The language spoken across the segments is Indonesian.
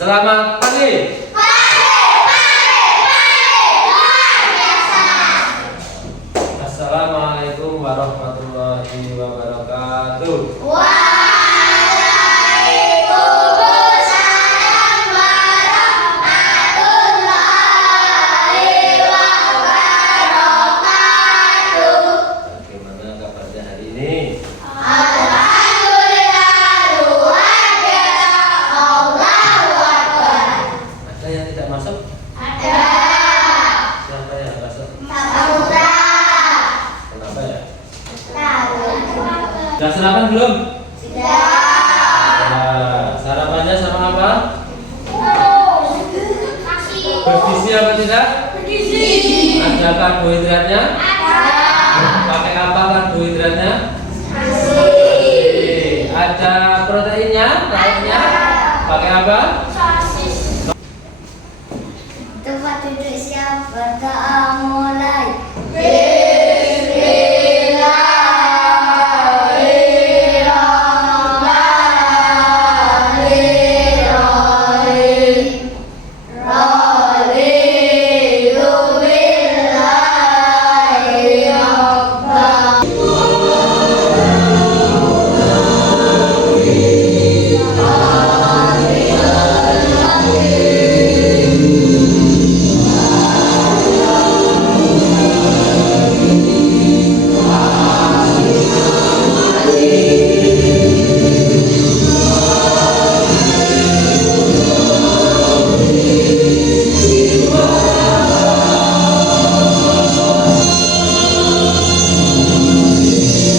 Selamat pagi. Assalamualaikum warahmatullahi wabarakatuh. Waalaikumsalam warahmatullahi wabarakatuh. Bagaimana kabarnya hari ini? Alhamdulillah luar biasa. Allahu Akbar. Ada yang tidak masuk? Ada. Siapa yang masuk? Saudara. Kenapa ya? Tahu. Sudah sarapan belum? Sudah. Nah, sarapannya sama apa? Kasih. Bergizi apa tidak? Bergizi. Ada karbohidratnya? Ada. Pakai apa karbohidratnya? Kasih. Ada proteinnya? Lauknya? Pakai apa? Sosis. Tempat duduk siap, berdoa mulai. Bismillahirrahmanirrahim. Raditu billahi rabban.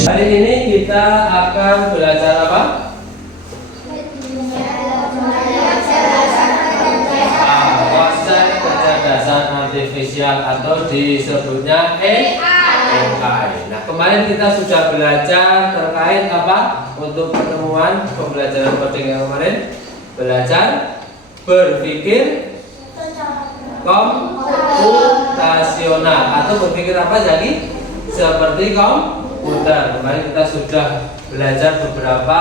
Hari ini kita akan belajar apa? Konsep kecerdasan artifisial atau disebutnya AI. Nah, kemarin kita sudah belajar terkait apa? Untuk pertemuan pembelajaran coding yang kemarin, belajar berpikir komputasional atau berpikir apa jadi? Seperti komputer. Kemarin kita sudah belajar beberapa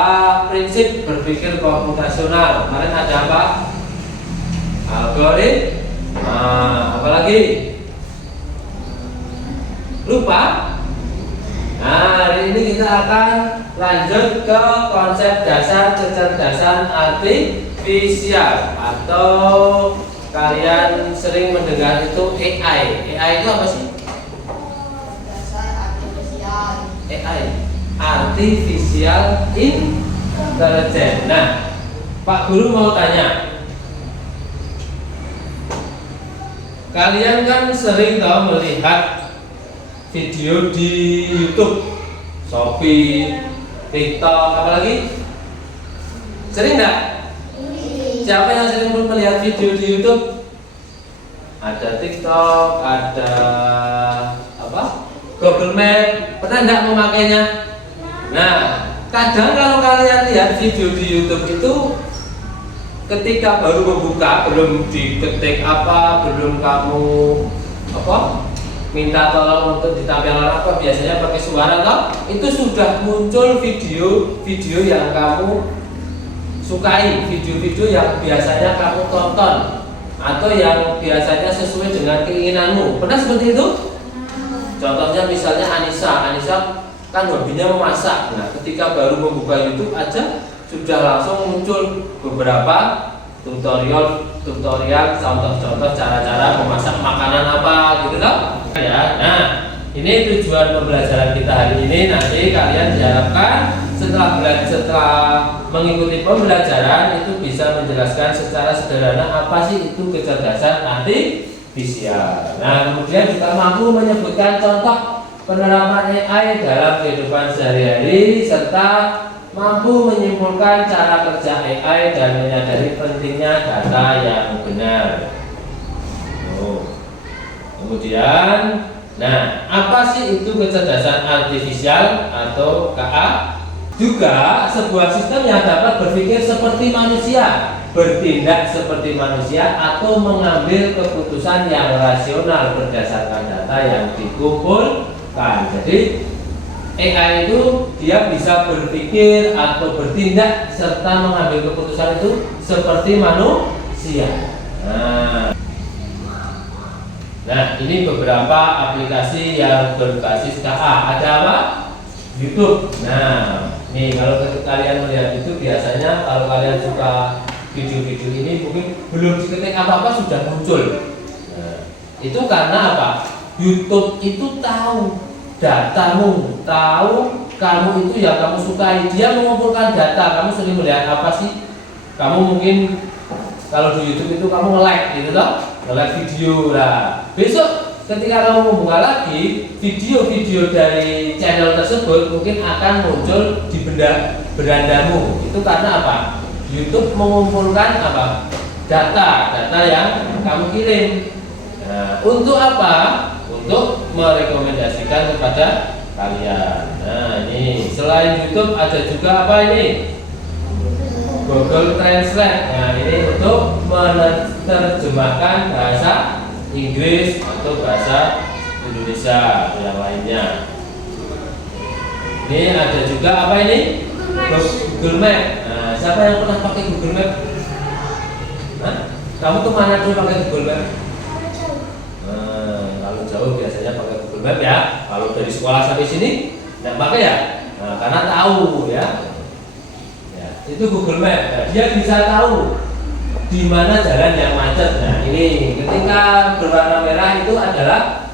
prinsip berpikir komputasional. Kemarin ada apa? Algoritma. Apalagi? Lupa? Nah, hari ini kita akan lanjut ke konsep dasar kecerdasan artifisial atau kalian sering mendengar itu AI. AI itu apa sih? AI, Artificial Intelligence. Nah, Pak Guru mau tanya, kalian kan sering tahu melihat video di YouTube, Shopee, TikTok, apalagi? Sering nggak? Siapa yang sering melihat video di YouTube? Ada TikTok, ada apa? Google Map. Pernah nggak memakainya? Nah, kadang kalau kalian lihat video di YouTube itu, ketika baru membuka, belum diketik apa, belum kamu apa, minta tolong untuk ditampilkan apa, biasanya pakai suara toh, itu sudah muncul video yang kamu sukai, video-video yang biasanya kamu tonton atau yang biasanya sesuai dengan keinginanmu. Pernah seperti itu? Contohnya misalnya Anissa kan hobinya memasak. Nah, ketika baru membuka YouTube aja sudah langsung muncul beberapa tutorial, contoh-contoh cara-cara memasak makanan apa gitu loh. Ya. Nah, ini tujuan pembelajaran kita hari ini. Nanti kalian diharapkan setelah mengikuti pembelajaran itu bisa menjelaskan secara sederhana apa sih itu kecerdasan artifisial. Nah, kemudian juga mampu menyebutkan contoh penerapan AI dalam kehidupan sehari-hari serta mampu menyimpulkan cara kerja AI dan menyadari pentingnya data yang benar. Kemudian, nah, apa sih itu kecerdasan artifisial atau KA? Juga sebuah sistem yang dapat berpikir seperti manusia, bertindak seperti manusia, atau mengambil keputusan yang rasional berdasarkan data yang dikumpulkan. Jadi AI itu dia bisa berpikir atau bertindak serta mengambil keputusan itu seperti manusia. siang. Nah, ini beberapa aplikasi yang berbasis KA. Ada apa? YouTube. Nah, nih kalau kalian melihat itu biasanya kalau kalian suka video-video ini mungkin belum diketik apa-apa sudah muncul. Nah, itu karena apa? YouTube itu tahu datamu, tahu kamu itu yang kamu sukai. Dia mengumpulkan data. Kamu sering melihat apa sih? Kamu mungkin kalau di YouTube itu kamu nge-like gitu loh, nge-like video lah. Besok ketika kamu membuka lagi video-video dari channel tersebut mungkin akan muncul di berandamu. Itu karena apa? YouTube mengumpulkan apa? Data yang kamu kirim. Nah, untuk apa? Untuk merekomendasikan kepada kalian. Nah, ini selain YouTube ada juga apa ini? Google Translate. Nah, ini untuk menerjemahkan bahasa Inggris atau bahasa Indonesia yang lainnya. Ini ada juga apa ini? Google Map. Nah, siapa yang pernah pakai Google Map? Hah? Kamu kemana dulu pakai Google Map? Kalau jauh biasanya pakai Google Map ya. Kalau dari sekolah sampai sini tidak pakai ya. Nah, karena tahu ya. Itu Google Map. Nah, dia bisa tahu di mana jalan yang macet. Nah, ini ketika berwarna merah itu adalah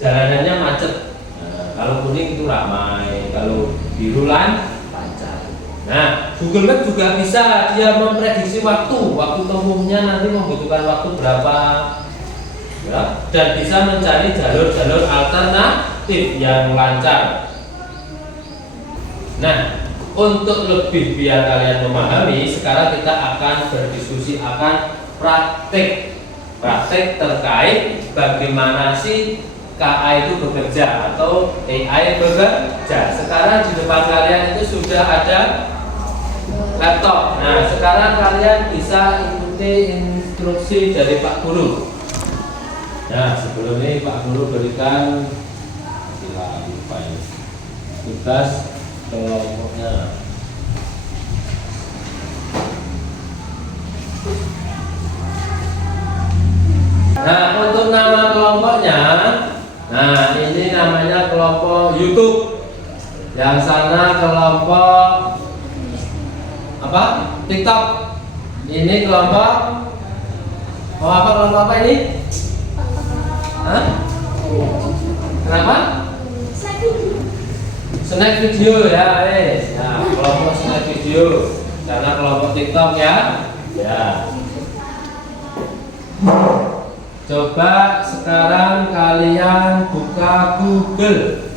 jalanannya macet. Nah, kalau kuning itu ramai, kalau biru lancar. Nah, Google Map juga bisa dia memprediksi waktu tempuhnya nanti membutuhkan waktu berapa, ya, dan bisa mencari jalur-jalur alternatif yang lancar. Nah, untuk lebih biar kalian memahami, sekarang kita akan berdiskusi akan praktek terkait bagaimana sih KA itu bekerja atau AI bekerja. Sekarang di depan kalian itu sudah ada laptop. Nah, sekarang kalian bisa ikuti instruksi dari Pak Guru. Nah, sebelum ini Pak Guru berikan tugas kelompoknya. Nah, untuk nama kelompoknya, nah ini namanya kelompok YouTube. Yang sana kelompok apa? TikTok. Ini kelompok kelompok apa ini? Hah? Kenapa? Snack video ya, ya, kelompok snack video karena kelompok TikTok ya. Ya. Coba sekarang kalian buka Google.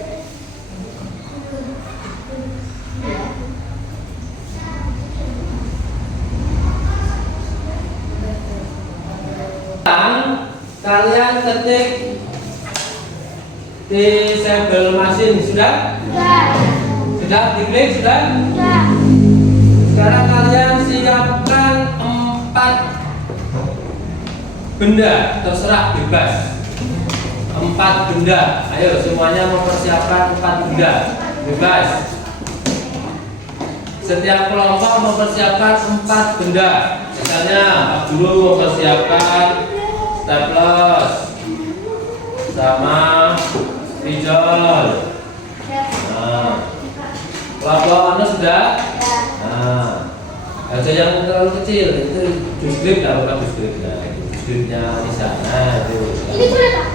Kalian ketik disable machine sudah? Sudah diklik sudah? Sekarang kalian siapkan 4 benda, terserah bebas. 4 benda. Ayo semuanya mempersiapkan 4 benda bebas. Setiap kelompok mempersiapkan 4 benda. Misalnya Pak Guru mempersiapkan staples sama pinjol. Nah, kelompok Anda sudah? Nah, aja yang terlalu kecil itu justip, tidak apa justipnya. Justipnya di sana itu. Ini boleh Pak?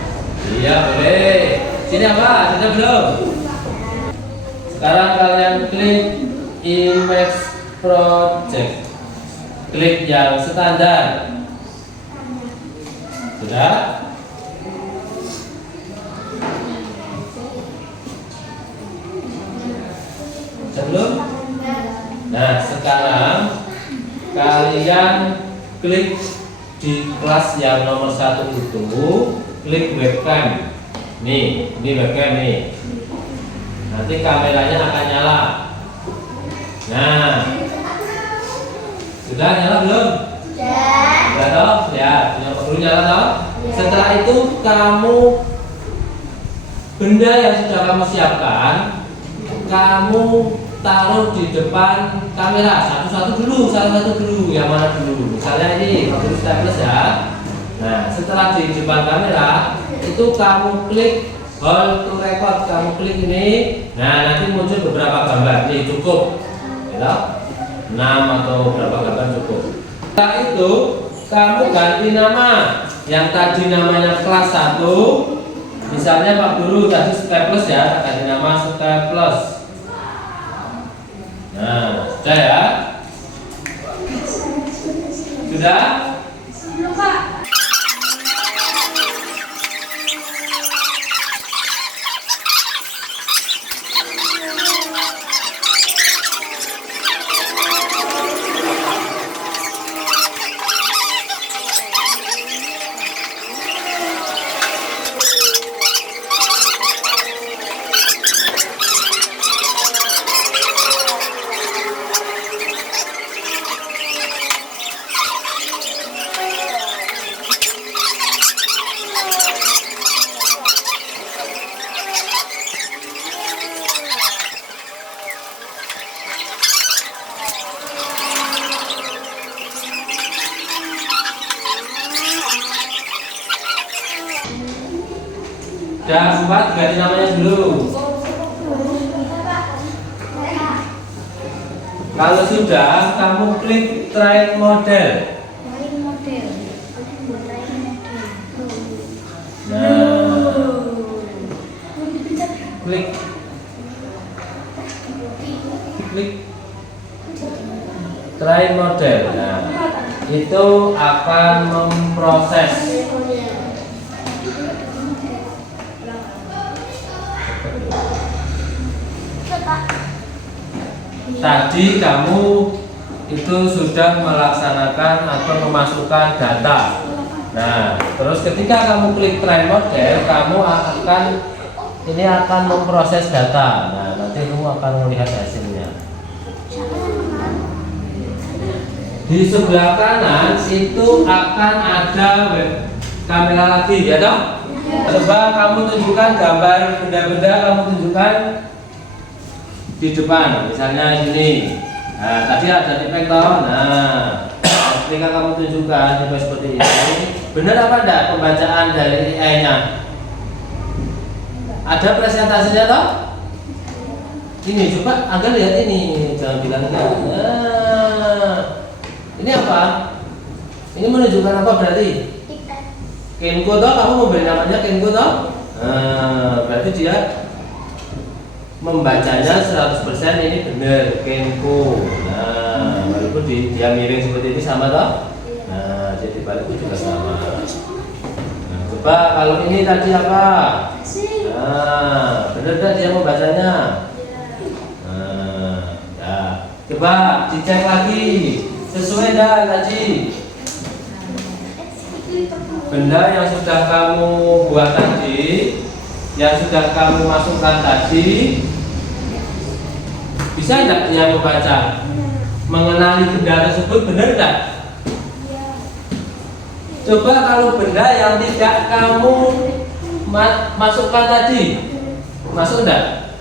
Iya boleh. Sini apa? Sudah belum? Sekarang kalian klik image project. Klik yang standar. Sudah? Sebelum? Nah, sekarang kalian klik di kelas yang nomor 1 itu, klik webcam. Nih, ini webcam nih. Nanti kameranya akan nyala. Nah, sudah nyala belum? Sudah toh? Ya, punya perlu nyala toh? Setelah itu kamu benda yang sudah kamu siapkan, kamu taruh di depan kamera satu-satu dulu, salah satu dulu, yang mana dulu? Misalnya ini waktu staples ya. Nah, setelah di depan kamera itu kamu klik hold to record, kamu klik ini. Nah, nanti muncul beberapa gambar. Nih cukup, gitu. 6 atau berapa gambar cukup. Setelah itu kamu ganti nama. Yang tadi namanya kelas 1. Misalnya Pak Guru tadi staples ya, ganti nama staples. Nah, sudah ya? Sudah? Belum, Pak. Udah 4, ganti namanya dulu. Kalau sudah, kamu klik try model. Nah, klik try model. Nah, itu akan memproses. Tadi kamu itu sudah melaksanakan atau memasukkan data. Nah, terus ketika kamu klik try model, kamu akan memproses data. Nah, nanti kamu akan melihat hasilnya. Di sebelah kanan itu akan ada web kamera lagi, ya toh? Coba kamu tunjukkan gambar benda-benda, kamu tunjukkan di depan, misalnya ini. Nah, tadi ada tipek toh. Nah, ketika kamu tunjukkan tipek seperti ini, benar apa enggak pembacaan dari AI-nya? Ada presentasinya toh? Ini coba Angga lihat ini, jangan bilang enggak. Nah, ini apa? Ini menunjukkan apa berarti? Kenko toh, kamu memberi namanya Kenko toh? Nah, berarti dia membacanya 100% ini benar Kenko. Nah, walaupun dia miring seperti ini sama toh. Nah, jadi balik itu juga sama. Nah, coba kalau ini tadi apa? Nah, benar tak dia membacanya? Nah, ya. Coba dicek lagi sesuai dah tadi. Benda yang sudah kamu buat tadi, yang sudah kamu masukkan tadi, bisa tidak dia membaca, mengenali benda tersebut, benar tidak? Coba kalau benda yang tidak kamu masukkan tadi, masuk tidak?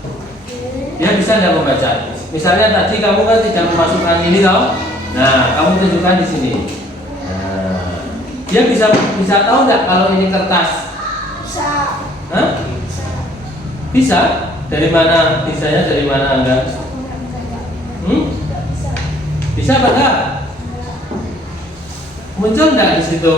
Dia bisa tidak membaca. Misalnya tadi kamu kan tidak memasukkan ini toh, nah kamu tunjukkan di sini. Nah, dia bisa tahu tidak kalau ini kertas? Bisa. Hah? Bisa? Dari mana? Bisanya dari mana Anda? Bisa apa enggak? Muncul enggak di situ?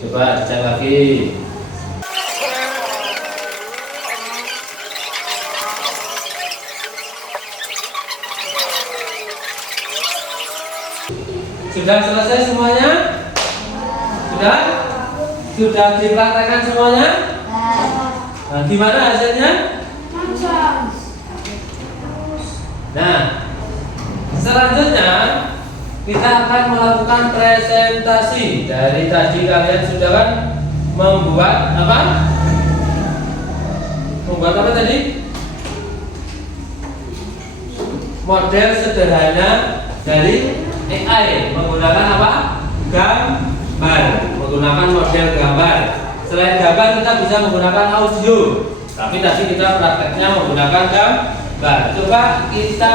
Coba cek lagi. Sudah selesai semuanya? Sudah? Sudah dipraktekkan semuanya? Nah, gimana hasilnya? Nah, selanjutnya kita akan melakukan presentasi. Dari tadi kalian sudah kan membuat apa? Membuat apa tadi? Model sederhana dari AI menggunakan apa? gambar, menggunakan model gambar. Selain gambar kita bisa menggunakan audio, tapi tadi kita prakteknya menggunakan gambar. Coba kita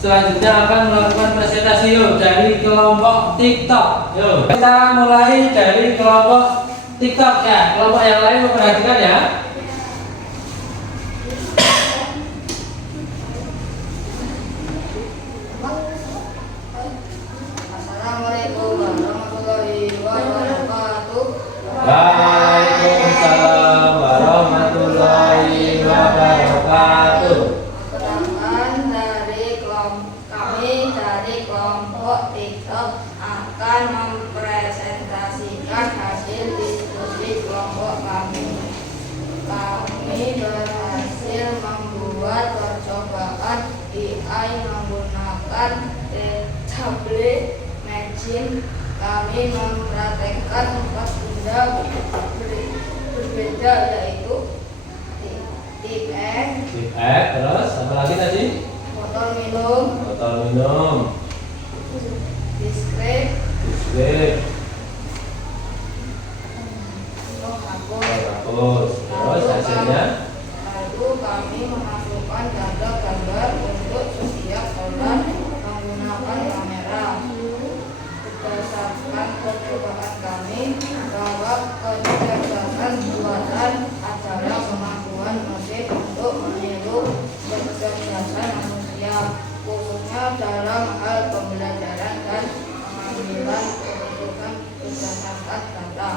selanjutnya akan melakukan presentasi yuk dari kelompok TikTok. Yuk kita mulai dari kelompok TikTok ya. Kelompok yang lain memperhatikan ya. Assalamualaikum warahmatullahi wabarakatuh. Waalaikumsalam warahmatullahi wabarakatuh. Perkenalkan kami dari kelompok TikTok akan mempresentasikan hasil diskusi kelompok kami. Kami berhasil membuat percobaan AI menggunakan tablet machine. Kami mempraktekkan 4 benda berbeda, yaitu tip X, terus apa lagi tadi? botol minum, diskrip, hapus. Terus hasilnya? lalu kami memasukkan gambar untuk setiap kolom menggunakan kamera. Berdasarkan percobaan kami bahwa kecerdasan buatan adalah kemampuan mesin untuk meniru kecerdasan manusia, khususnya dalam hal pembelajaran dan pengambilan keputusan berdasarkan data.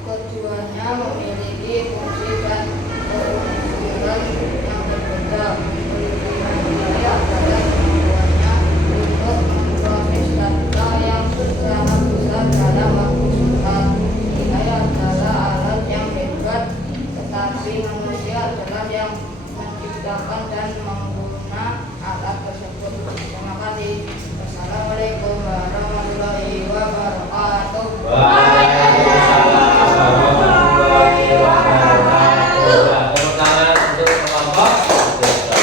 Keduanya memiliki fungsi dan keunggulan yang berbeda. Kelebihan ini adalah kemampuannya untuk memproses data yang sangat besar dalam waktu singkat. AI adalah alat yang hebat, tetapi manusia adalah yang menciptakan dan menggunakan alat tersebut. Terima kasih. Wassalamualaikum warahmatullahi wabarakatuh. Waalaikumsalam warahmatullahi wabarakatuh. Tepuk tangan untuk kelompok TikTok.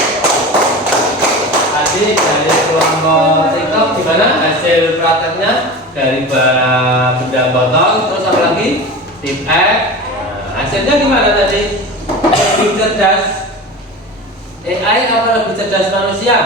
Tadi dari kelompok TikTok gimana hasil prakteknya? Dari benda botol, terus apa lagi? Tip X. Hasilnya gimana tadi? Lebih cerdas AI apa lebih cerdas manusia?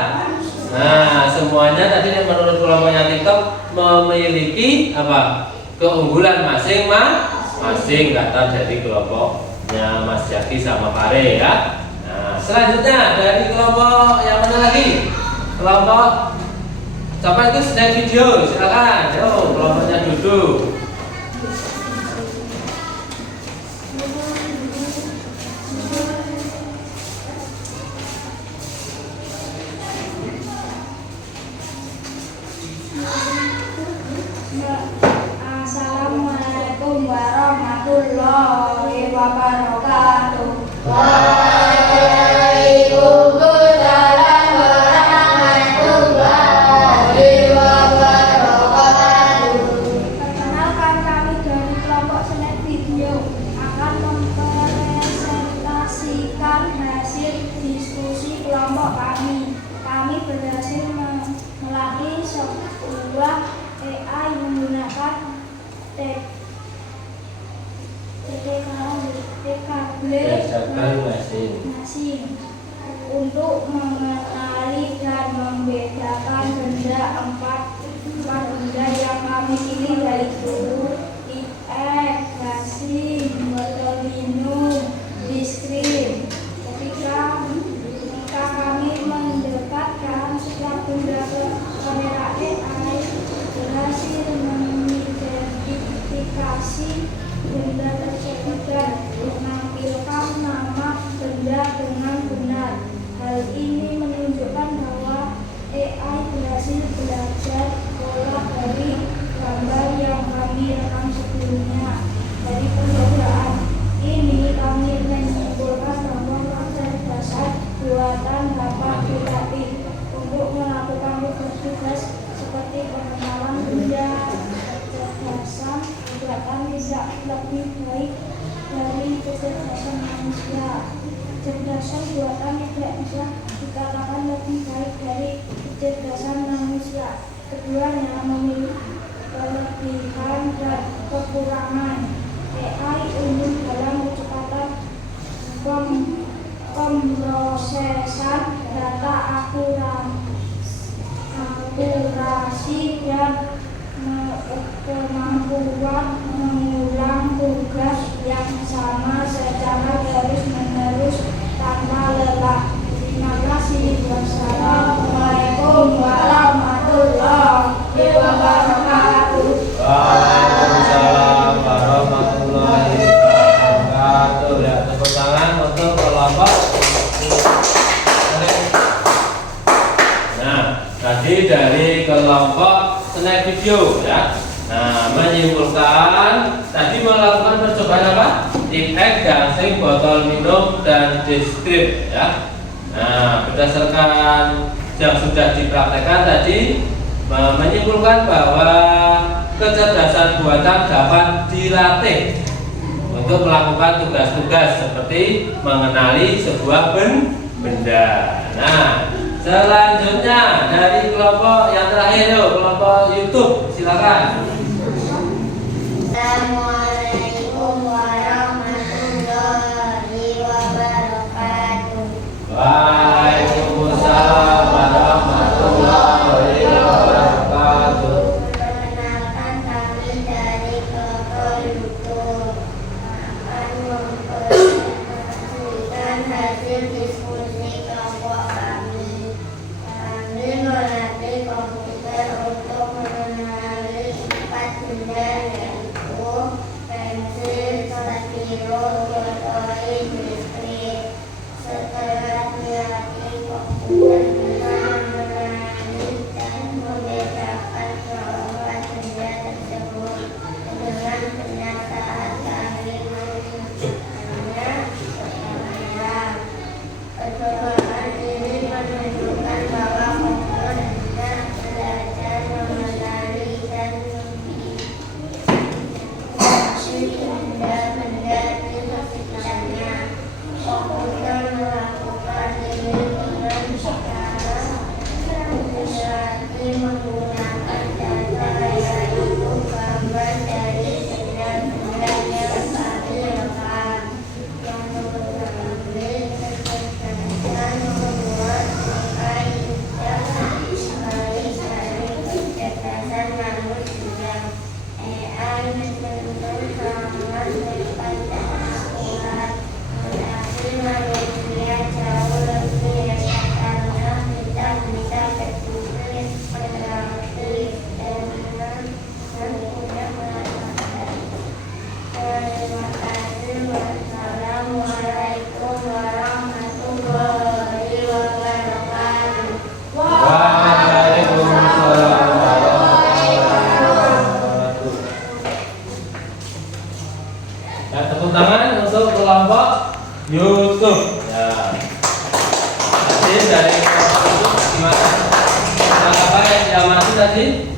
Nah, semuanya tadi menurut kelompoknya TikTok memiliki apa? Keunggulan masing-masing kata dari kelompoknya Mas Jaki sama Pare ya. Nah, selanjutnya dari kelompok yang mana lagi? Kelompok siapa itu sedang video? Silakan. Yo, kelompoknya duduk. Assalamualaikum warahmatullahi wabarakatuh. Waalaikumsalam warahmatullahi wabarakatuh. Perkenalkan, kami dari kelompok Snack Video akan mempresentasikan hasil diskusi kelompok kami. Kami berhasil melatih sebuah AI menggunakan mesin untuk mengenali dan membedakan empat benda yang kami pilih, yaitu tip X, gasing, botol minum, diskrip. Ketika kami mendekatkan setiap benda ke kamera AI, berhasil mengidentifikasi benda tersebut dan menampilkan nama benda dengan benar. Hal ini menunjukkan bahwa AI berhasil belajar pola dari gambar yang kami rekam sebelumnya. Dari percobaan ini kami menyimpulkan bahwa kecerdasan buatan dapat dilatih untuk melakukan tugas seperti pengenalan benda. Kecerdasan buatan tidak lebih baik dari kecerdasan manusia. kecerdasan buatan tidak bisa dikatakan lebih baik dari kecerdasan manusia. Keduanya memiliki kelebihan dan kekurangan. AI unggul dalam kecepatan pemrosesan data, akurasi dan kemampuan mengulang tugas yang sama secara terus-menerus tanpa lelah. Terima kasih. Wassalamualaikum warahmatullahi wabarakatuh. Waalaikumsalam warahmatullahi wabarakatuh. Ya, tepuk tangan untuk kelompok. Nah, tadi dari kelompok snack video ya. Nah, menyimpulkan tadi melakukan percobaan apa? Efek gangsing botol minum dan deskrip ya. Nah, berdasarkan yang sudah dipraktekkan tadi menyimpulkan bahwa kecerdasan buatan dapat dilatih untuk melakukan tugas-tugas seperti mengenali sebuah benda. Nah, selanjutnya dari kelompok yang terakhir yuk, kelompok YouTube, silakan. Assalamualaikum warahmatullahi wabarakatuh. Waalaikumsalam warahmatullahi wabarakatuh. Perkenalkan, kami dari kelompok YouTube akan mempresentasikan hasil diskusi kelompok kami. Kami melatih komputer untuk mengenali 4 benda, yaitu pensil, stabilo, botol, deskrip. Setelah dilatih, komputer bisa mengenali dan membedakan kelompok benda tersebut dengan benar saat kami menunjukkannya kepadanya. Percobaan ini menunjukkan bahwa komputer bisa belajar mengenali dan mengidentifikasi benda-benda di sekitarnya. Komputer melakukan ini dengan cara dilatih menggunakan data, yaitu gambar dari benda-benda yang kami rekam. Yang mengambil kecerdasan membuat AI tidak sekali dari kecerdasan manusia. AI benar-benar sangat cepat dan akurat, tetapi manusia jauh lebih hebat karena kita bisa berpikir, berarti dan punya pengetahuan. Terima kasih. Wassalamualaikum warahmatullahi wabarakatuh. Waalaikumsalam warahmatullahi wabarakatuh. Ya, tepuk tangan untuk kelompok YouTube. Ya. Tadi dari kelompok YouTube gimana? Apa yang diamati tadi?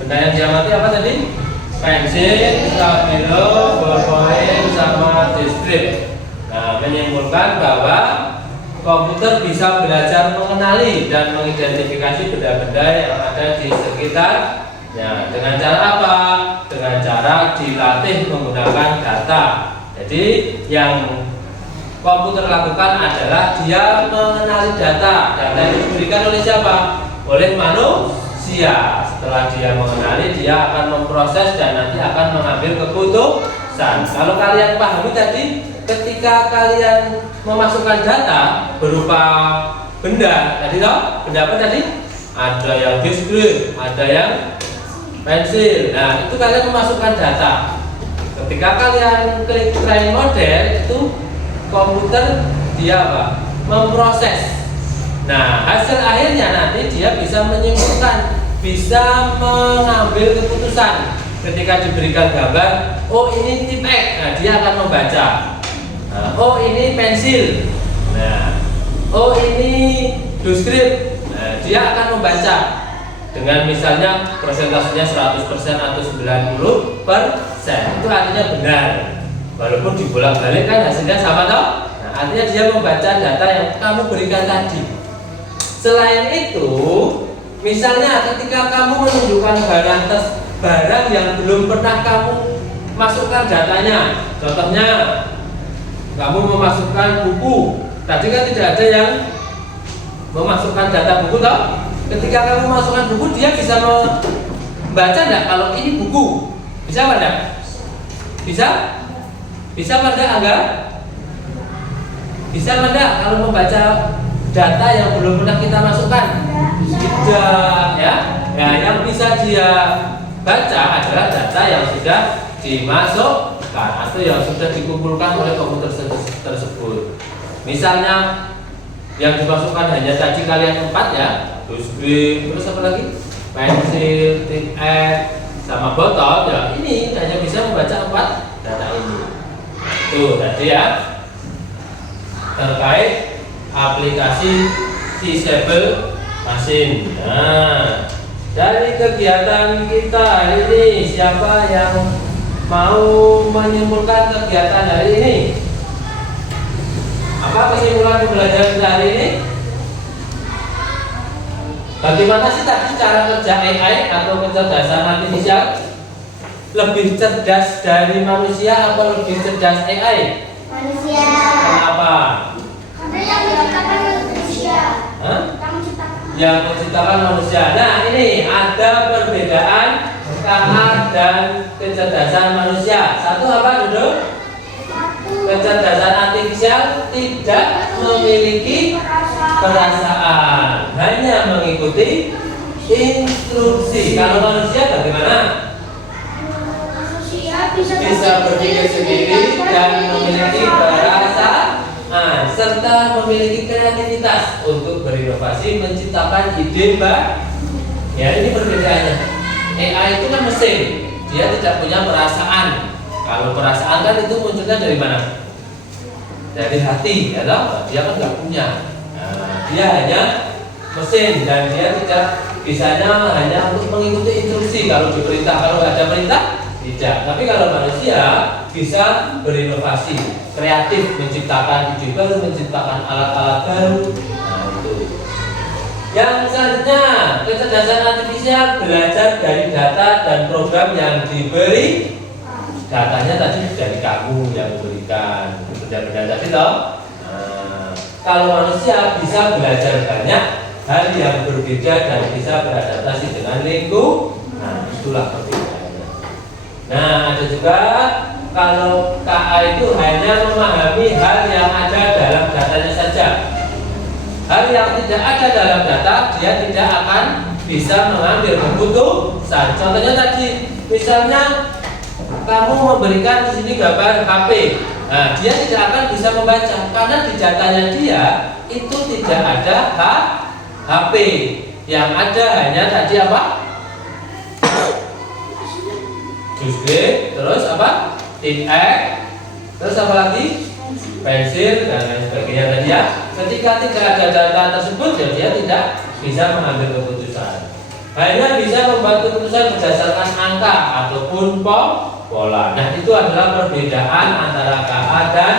Benda yang diamati apa tadi? Pensil, stabilo, ballpoint, sama deskrip. Nah, menyimpulkan bahwa komputer bisa belajar mengenali dan mengidentifikasi benda-benda yang ada di sekitarnya. Dengan cara apa? Dengan cara dilatih menggunakan data. Jadi yang komputer lakukan adalah dia mengenali data. Data yang diberikan oleh siapa? Oleh manusia. Setelah dia mengenali, dia akan memproses dan nanti akan mengambil keputusan. Kalau kalian pahami tadi, ketika kalian memasukkan data berupa benda, tadi toh, benda apa tadi? Ada yang deskrip, ada yang pensil. Nah, itu kalian memasukkan data. Ketika kalian klik train model, itu komputer dia apa? Memproses. Nah, hasil akhirnya nanti dia bisa menyimpulkan, bisa mengambil keputusan. Ketika diberikan gambar, oh ini tip X, nah dia akan membaca. Nah, oh ini pensil. Nah, oh ini deskrip. Nah, dia akan membaca. Dengan misalnya persentasenya 100% atau 90%, itu artinya benar. Walaupun dibolak-balik kan hasilnya sama toh. Nah, artinya dia membaca data yang kamu berikan tadi. Selain itu, misalnya ketika kamu menunjukkan barang yang belum pernah kamu masukkan datanya, contohnya kamu memasukkan buku, tadi kan tidak ada yang memasukkan data buku toh? Ketika kamu masukkan buku, dia bisa membaca enggak kalau ini buku? Bisa apa enggak? Bisa? Bisa apa enggak, Angga? Bisa apa enggak kalau membaca data yang belum pernah kita masukkan? Tidak, ya. Nah, yang bisa dia baca adalah data yang sudah dimasukkan atau yang sudah dikumpulkan oleh komputer tersebut. Misalnya yang dimasukkan hanya tadi kalian 4 ya, terus apa lagi? Pensil, tip sama botol ya. Ini hanya bisa membaca 4 data ini. Tuh tadi ya terkait aplikasi Teachable Machine. Nah, dari kegiatan kita hari ini, siapa yang mau menyimpulkan kegiatan hari ini? Apa kesimpulan pembelajaran kita hari ini? Bagaimana sih tadi cara kerja AI atau kecerdasan artifisial? Lebih cerdas dari manusia atau lebih cerdas AI? Manusia. Kenapa? Karena yang menciptakan manusia. Hah? Yang menciptakan. Yang menciptakan manusia. Nah, ini ada perbedaan KA dan kecerdasan manusia. Satu apa, Dodo? Kecerdasan artifisial tidak memiliki perasaan, hanya mengikuti instruksi. Kalau manusia bagaimana? Manusia Bisa berpikir sendiri dan memiliki perasaan, serta memiliki kreativitas untuk berinovasi menciptakan ide baru. Ya, ini perbedaannya. AI itu kan mesin, dia tidak punya perasaan. Kalau perasaan kan itu munculnya dari mana? Dari hati, ya toh? Dia kan nggak punya. Nah, dia hanya mesin dan dia tidak bisanya hanya untuk mengikuti instruksi. Kalau diperintah, kalau ada perintah, tidak. Tapi kalau manusia bisa berinovasi, kreatif, menciptakan ide baru, menciptakan alat-alat baru. Nah, itu. Yang selanjutnya, kecerdasan artifisial belajar dari data dan program yang diberi. Datanya tadi dari kamu yang memberikan benda-benda tadi toh. Nah, kalau manusia bisa belajar banyak hal yang berbeda dan bisa beradaptasi dengan lingkungan. Nah, itulah perbedaannya. Nah, ada juga kalau KA itu hanya memahami hal yang ada dalam datanya saja. Hal yang tidak ada dalam data dia tidak akan bisa mengambil keputusan. Contohnya tadi, misalnya kamu memberikan di sini gambar HP. Nah, dia tidak akan bisa membaca karena di datanya dia itu tidak ada HP. Yang ada hanya tadi apa? Jus G, terus apa? Tip X, terus apa lagi? Pensil dan lain sebagainya tadi ya. Ketika tidak ada data tersebut, ya dia tidak bisa mengambil keputusan. Hanya bisa membuat keputusan berdasarkan angka ataupun pola. Nah, itu adalah perbedaan antara KA dan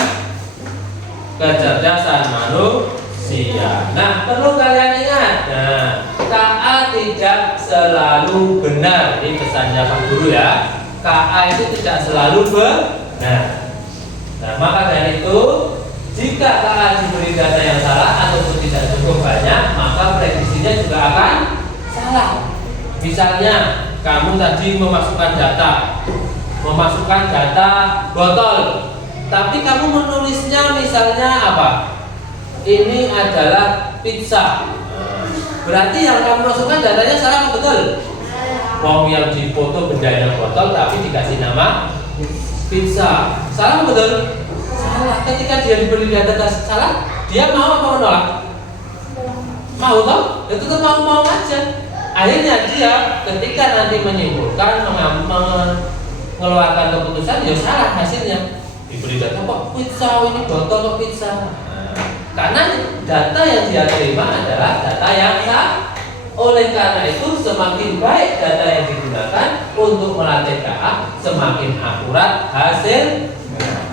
kecerdasan manusia. Nah, perlu kalian ingat. Nah, KA tidak selalu benar. Ini pesannya Pak Guru ya. KA itu tidak selalu benar. Nah, maka dari itu, jika KA diberi data yang salah ataupun tidak cukup banyak, maka prediksinya juga akan salah. Misalnya, kamu tadi memasukkan data botol, tapi kamu menulisnya misalnya apa? Ini adalah pizza. Berarti yang kamu masukkan datanya salah atau betul? Wong yang difoto bendanya botol tapi dikasih nama pizza. Salah atau betul? Salah. Ketika dia diberi data salah, dia mau apa menolak? Mau toh? Itu tetap mau aja. Akhirnya dia ketika nanti menyimpulkan, mengeluarkan keputusan, ya salah hasilnya. Diberi data kok pizza, ini botol kok pizza. Karena data yang dia terima adalah data yang sah. Oleh karena itu, semakin baik data yang digunakan untuk melatih KA, semakin akurat hasil.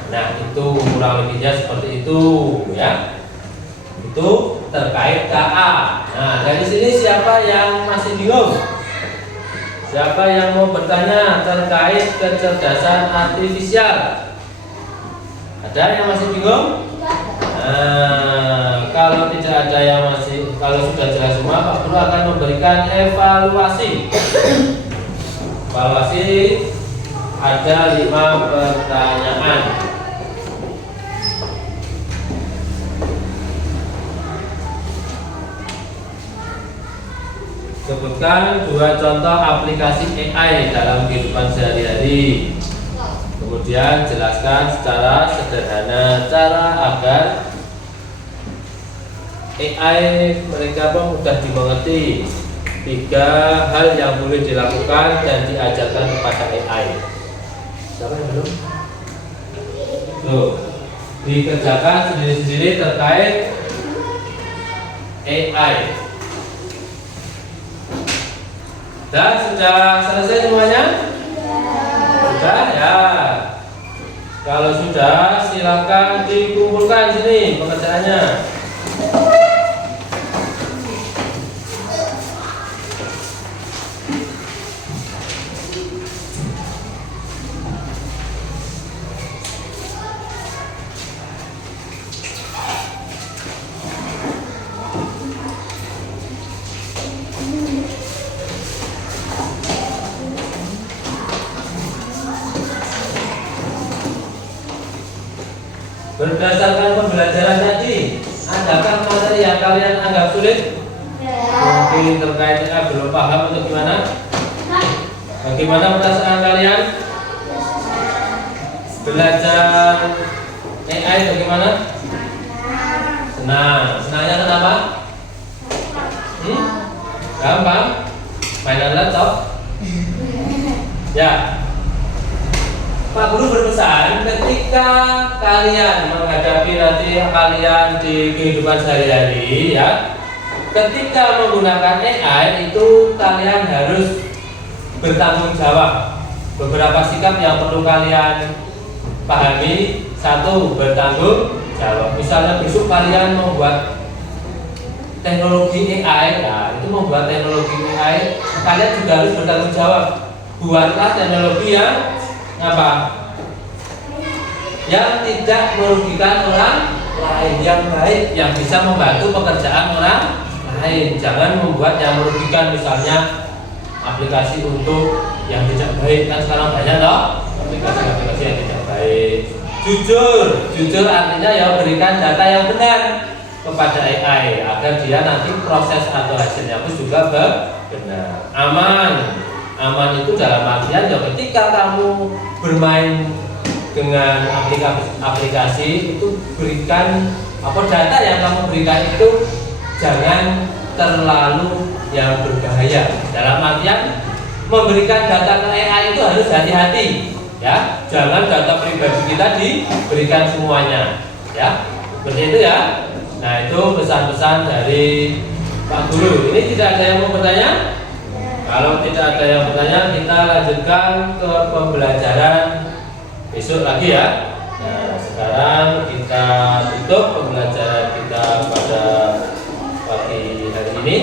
Nah, itu kurang lebihnya seperti itu ya. Itu terkait KA. Nah, dari sini siapa yang masih bingung? Siapa yang mau bertanya terkait kecerdasan artifisial? Ada yang masih bingung? Nah, kalau tidak ada yang masih, kalau sudah jelas semua, Pak Guru akan memberikan evaluasi. Evaluasi ada 5 pertanyaan. Sebutkan 2 contoh aplikasi AI dalam kehidupan sehari-hari. Kemudian jelaskan secara sederhana cara agar AI mereka pun mudah dimengerti. 3 hal yang boleh dilakukan dan diajarkan kepada AI. Siapa yang belum? Tuh, dikerjakan sendiri-sendiri terkait AI. Dan sudah selesai semuanya? Sudah ya. Kalau sudah, silakan dikumpulkan sini pekerjaannya. Berdasarkan pembelajaran tadi, adakah materi yang kalian anggap sulit? Mungkin terkaitnya belum paham atau gimana? Bagaimana perasaan kalian? Belajar AI bagaimana? Senang. Senangnya kenapa? Gampang? Mainan laptop? Ya. Pak Guru berpesan ketika kalian menghadapi nanti kalian di kehidupan sehari-hari ya, ketika menggunakan AI itu kalian harus bertanggung jawab. Beberapa sikap yang perlu kalian pahami. 1, bertanggung jawab. Misalnya besok kalian membuat teknologi AI, nah itu membuat teknologi AI, kalian juga harus bertanggung jawab. Buatlah teknologi yang apa? Yang tidak merugikan orang lain, yang baik, yang bisa membantu pekerjaan orang lain. Jangan membuat yang merugikan, misalnya aplikasi untuk yang tidak baik. Kan sekarang banyak loh aplikasi-aplikasi yang tidak baik. Jujur artinya ya berikan data yang benar kepada AI agar dia nanti proses atau hasilnya pun juga benar. Aman itu dalam artian ya ketika kamu bermain dengan aplikasi itu berikan data yang kamu berikan itu jangan terlalu yang berbahaya. Dalam artian memberikan data ke AI itu harus hati-hati ya. Jangan data pribadi kita diberikan semuanya ya. Seperti itu ya. Nah, itu pesan-pesan dari Pak Guru. Ini tidak ada yang mau bertanya? Kalau tidak ada yang bertanya, kita lanjutkan ke pembelajaran besok lagi ya. Nah, sekarang kita tutup pembelajaran kita pada pagi hari ini.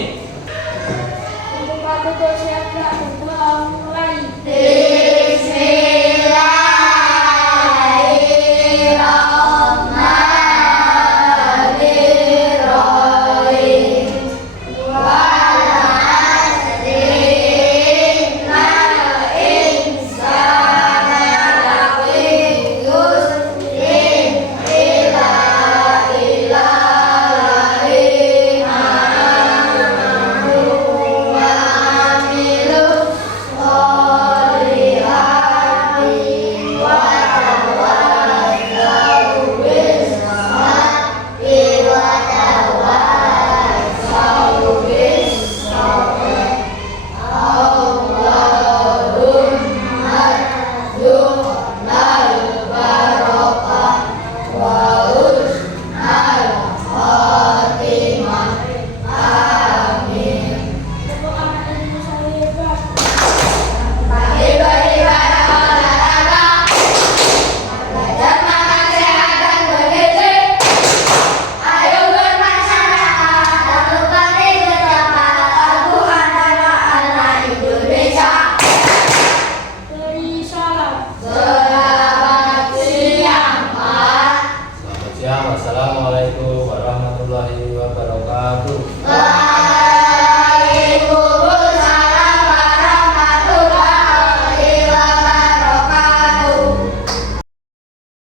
Assalamualaikum warahmatullahi wabarakatuh. Waalaikumsalam.